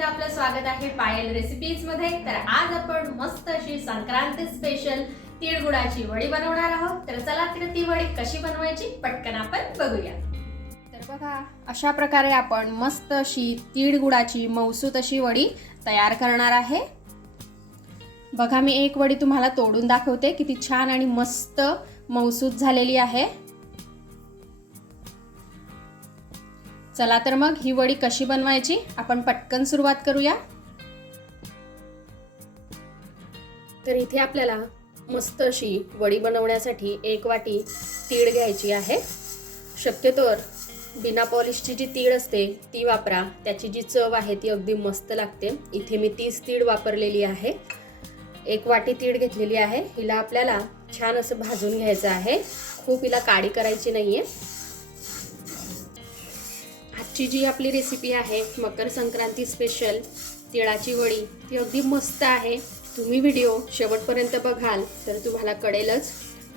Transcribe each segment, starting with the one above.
एकदा आपलं स्वागत आहे पायल रेसिपीजमध्ये. तर आज आपण मस्त अशी संक्रांती स्पेशल तिळगुळाची वडी बनवणार आहोत. तर चला तर ती वडी कशी बनवायची पटकन आपण बघूया. तर बघा अशा प्रकारे आपण मस्त अशी तिळगुळाची मौसूत अशी वडी तयार करणार आहे. बघा मी एक वडी तुम्हाला तोडून दाखवते. किती छान आणि मस्त मौसूत झालेली आहे. चला तर मग ही वडी कशी बनवायची? आपण पटकन सुरुवात करूया. तर इथे आपल्याला मस्त अशी वडी बनवण्यासाठी एक वाटी तीळ घ्यायची आहे. शक्यतोवर बिना पॉलिशची जी तीळ असते ती वापरा. त्याची जी चव आहे ती अगदी मस्त लागते. इथे मी तीच तीळ वापरलेली आहे. एक वाटी तीळ घेतलेली आहे. हिला आपल्याला छान असं भाजून घ्यायचं आहे. खूप हिला काडी करायची नाही आहे आजची जी आपली रेसिपी आहे मकर संक्रांती स्पेशल तिळाची वडी ती अगदी मस्त आहे. तुम्ही व्हिडिओ शेवटपर्यंत बघाल तर तुम्हाला कळेलच.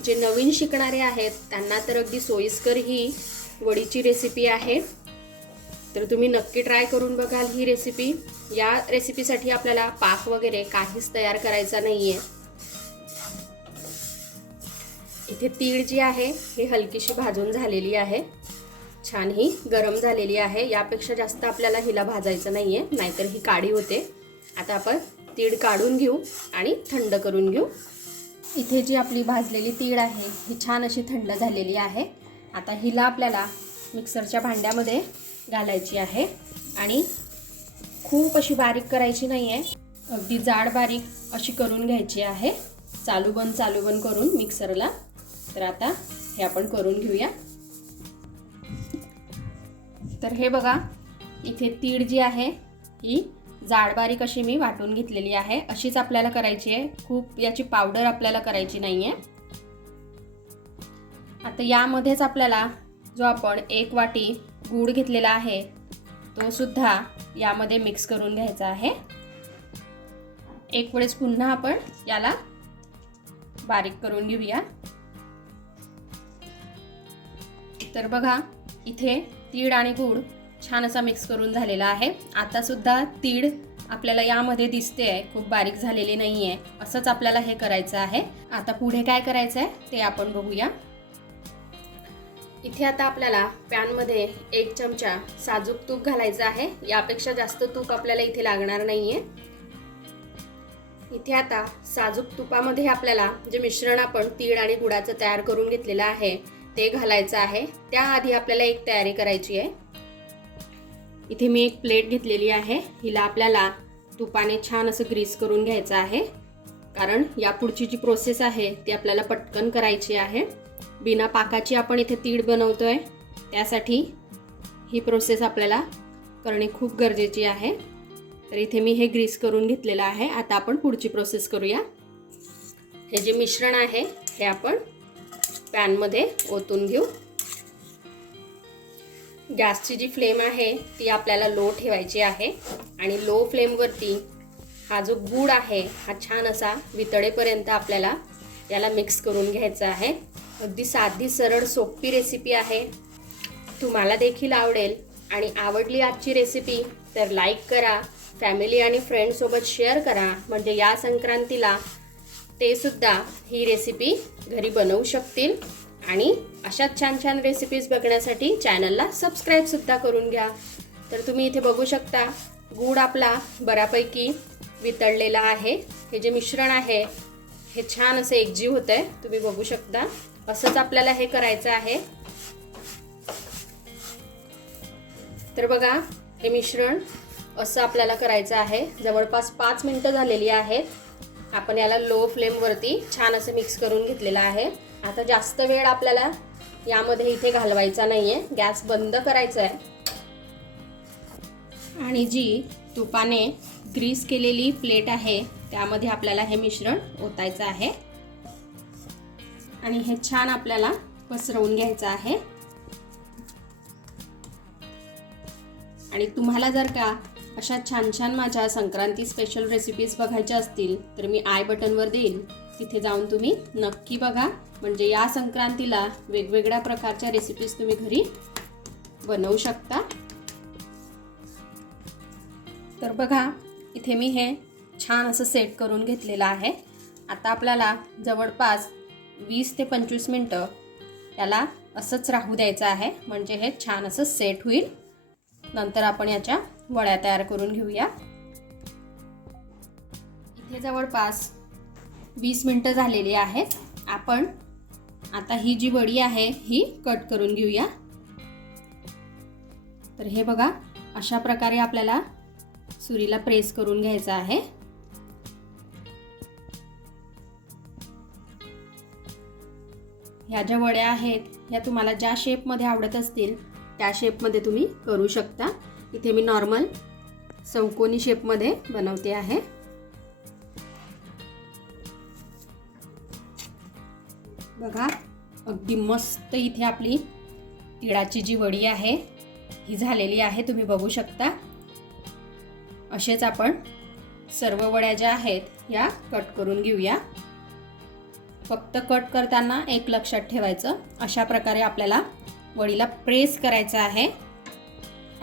जे नवीन शिकणारे आहेत त्यांना तर अगदी सोयीस्कर ही वडीची रेसिपी आहे. तर तुम्ही नक्की ट्राय करून बघाल ही रेसिपी या रेसिपीसाठी आपल्याला पाक वगैरे काहीच तयार करायचा नाही आहे इथे तीळ जी आहे ही हलकीशी भाजून झालेली आहे. छान ही गरम झालेली आहे. यापेक्षा जास्त आपल्याला हिला भाजायचं नाही आहे नाहीतर ही काडी होते. आता आपण तीळ काढून घेऊ आणि थंड करून घेऊ. इथे जी आपली भाजलेली तीळ आहे ही छान अशी थंड झालेली आहे. आता हिला आपल्याला मिक्सरच्या भांड्यामध्ये घालायची आहे आणि खूप अशी बारीक करायची नाही आहे अगदी जाड बारीक अशी करून घ्यायची आहे. चालू बंद चालू बंद करून मिक्सरला. तर आता हे आपण करून घेऊया. तर हे बघा इथे तीळ जी आहे ही जाड बारीक अशी मी वाटून घेतलेली आहे. अशीच आपल्याला करायची आहे. खूप याची पावडर आपल्याला करायची नाही आहे आता यामध्येच आपल्याला जो आपण एक वाटी गूळ घेतलेला आहे तो सुद्धा यामध्ये मिक्स करून घ्यायचा आहे. एक वेळेस पुन्हा आपण याला बारीक करून घेऊया. तर बघा इथे तीळ आणि गूळ छान असा मिक्स करून झालेला आहे. आतासुद्धा तीळ आपल्याला यामध्ये दिसते आहे. खूप बारीक झालेली नाही आहे असंच आपल्याला हे करायचं आहे. आता पुढे काय करायचं आहे ते आपण बघूया. इथे आता आपल्याला पॅनमध्ये एक चमचा साजूक तूप घालायचं आहे. यापेक्षा जास्त तूप आपल्याला इथे लागणार नाही आहे इथे आता साजूक तुपामध्ये आपल्याला जे मिश्रण आपण तीळ आणि गुळाचं तयार करून घेतलेलं आहे ते घालायचं आहे. त्याआधी आपल्याला एक तयारी करायची आहे. इथे मी एक प्लेट घेतलेली आहे. हिला आपल्याला तुपाने छान असं ग्रीस करून घ्यायचं आहे. कारण या पुढची जी प्रोसेस आहे ती आपल्याला पटकन करायची आहे. बिना पाकाची आपण इथे तीळ आहे त्यासाठी ही प्रोसेस आपल्याला करणे खूप गरजेची आहे. तर इथे मी हे ग्रीस करून घेतलेलं आहे. आता आपण पुढची प्रोसेस करूया. हे जे मिश्रण आहे हे आपण पॅनमध्ये ओतून घेऊ. गॅसची जी फ्लेम आहे ती आपल्याला लो ठेवायची आहे आणि लो फ्लेमवरती हा जो गूळ आहे हा छान असा वितळेपर्यंत आपल्याला याला मिक्स करून घ्यायचा आहे. अगदी साधी सरळ सोपी रेसिपी आहे. तुम्हाला देखील आवडेल आणि आवडली आजची रेसिपी तर लाईक करा फॅमिली आणि फ्रेंडसोबत शेअर करा. म्हणजे या संक्रांतीला ते सुद्धा ही रेसिपी घरी बनवू शकतील. आणि अशाच छान छान रेसिपीज बघण्यासाठी चॅनलला सबस्क्राईबसुद्धा करून घ्या. तर तुम्ही इथे बघू शकता गूळ आपला बऱ्यापैकी वितळलेला आहे. हे जे मिश्रण आहे हे छान असं एकजीव होतं आहे तुम्ही बघू शकता असंच आपल्याला हे करायचं आहे. तर बघा हे मिश्रण असं आपल्याला करायचं आहे. जवळपास पाच मिनटं झालेली आहेत. आपण याला लो फ्लेमवरती छान असं मिक्स करून घेतलेलं आहे. आता जास्त वेळ आपल्याला यामध्ये इथे घालवायचा नाही आहे गॅस बंद करायचा आहे आणि जी तुपाने ग्रीस केलेली प्लेट आहे त्यामध्ये आपल्याला हे मिश्रण ओतायचं आहे. आणि हे छान आपल्याला पसरवून घ्यायचं आहे. आणि तुम्हाला जर का अशा छान छान माझ्या संक्रांती स्पेशल रेसिपीज बघायच्या असतील तर मी आय बटनवर देईन. तिथे जाऊन तुम्ही नक्की बघा. म्हणजे या संक्रांतीला वेगवेगळ्या प्रकारच्या रेसिपीज तुम्ही घरी बनवू शकता. तर बघा इथे मी हे छान असं सेट करून घेतलेलं आहे. आता आपल्याला जवळपास वीस ते पंचवीस मिनटं त्याला असंच राहू द्यायचं आहे. म्हणजे हे छान असं सेट होईल. नंतर आपण याच्या वड्या तयार करून घेऊया. इथे जवळपास वीस मिनटं झालेली आहेत. आपण आता ही जी वडी आहे ही कट करून घेऊया. तर हे बघा अशा प्रकारे आपल्याला सुरीला प्रेस करून घ्यायचं आहे. ह्या ज्या वड्या आहेत ह्या तुम्हाला ज्या शेपमध्ये आवडत असतील त्या शेपमध्ये तुम्ही करू शकता. इथे मी नॉर्मल चौकोनी शेपमध्ये बनवते आहे. बघा अगदी मस्त इथे आपली तिळाची जी वडी आहे ही झालेली आहे तुम्ही बघू शकता. असेच आपण सर्व वड्या ज्या आहेत या कट करून घेऊया. फक्त कट करताना एक लक्षात ठेवायचं अशा प्रकारे आपल्याला वडीला प्रेस करायचं आहे.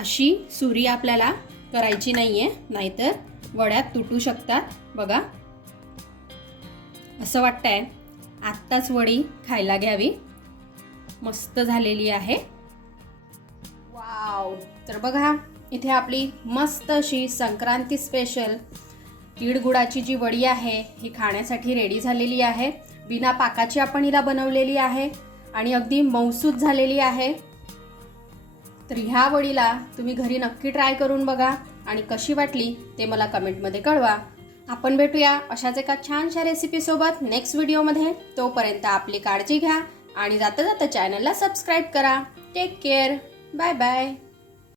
अशी सुरी आपल्याला करायची नाही आहे नाहीतर वड्यात तुटू शकतात. बघा. असं वाटतंय. आत्ताच वडी खायला घ्यावी. मस्त झालेली आहे. वाव. तर बघा इथे आपली मस्त अशी संक्रांती स्पेशल तिळगुळाची जी वडी आहे ही खाण्यासाठी रेडी झालेली आहे. बिना पाकाची आपण हिला बनवलेली आहे. आणि अगदी मौसूद झालेली आहे. तर ह्या वडीला तुम्ही घरी नक्की ट्राय करून बघा आणि कशी वाटली ते मला कमेंटमध्ये कळवा. आपण भेटूया अशाच एका छानशा रेसिपीसोबत नेक्स्ट व्हिडिओमध्ये तोपर्यंत आपली काळजी घ्या आणि जाता जाता चॅनलला सबस्क्राईब करा. Take care bye bye